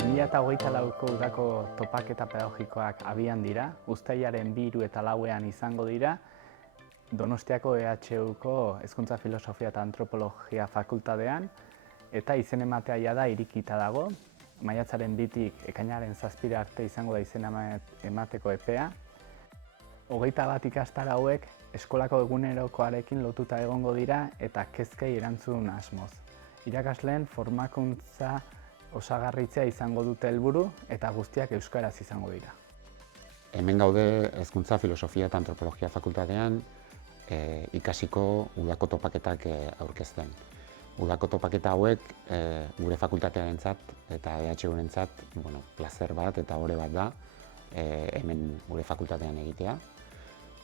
2024ko udako topaketa pedagogikoak abian dira, uztailaren 2, 3 eta 4 izango dira, Donostiako EHUko Hezkuntza Filosofia eta Antropologia Fakultatean, eta izen ematea jada irikita dago. Maiatzaren 2tik ekainaren 7 arte izango da izen emateko epea. 21 ikastaro hauek eskolako egunerokoarekin lotuta egongo dira eta kezkei erantzun asmoz. Irakasleen formakuntza osagarritzea izango dute helburu eta guztiak euskaraz izango dira. Hemen gaude Hezkuntza Filosofia eta Antropologia Fakultatean ikasiko udako topaketak aurkezten. Udako topaketa hauek gure fakultatearentzat eta EHUrentzat plazer bat eta ohore bat da hemen gure fakultatean egitea.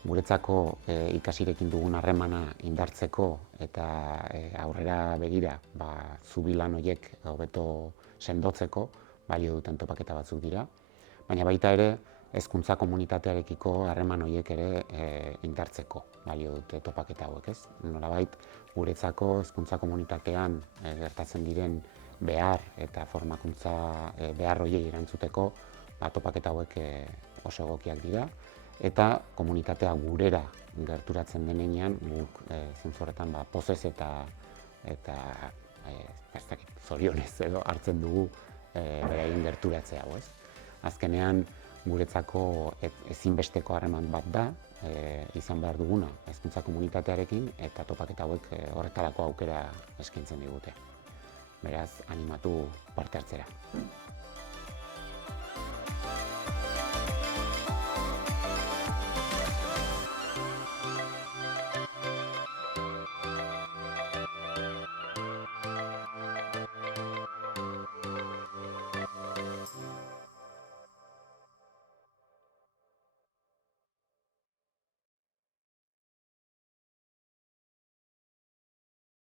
Guretzako ikasirekin dugun harremana indartzeko eta aurrera begira zubi lan horiek hobeto sendotzeko balio duten topaketa batzuk dira. Baina baita ere, hezkuntza komunitatearekiko harreman horiek ere indartzeko balio dute topaketa hauek, ez? Nolabait, guretzako hezkuntza komunitatean gertatzen diren behar eta formakuntza behar horiei erantzuteko topaketa hauek oso egokiak dira. Eta komunitatea gurera gerturatzen denean guk zentzu horretan pozez eta zorionez edo hartzen dugu beraien gerturatzea hau, ez? Azkenean guretzako ezinbesteko harreman bat da izan behar duguna hezkuntza komunitatearekin eta topaketa hauek horretarako aukera eskaintzen digute. Beraz, animatu parte hartzera.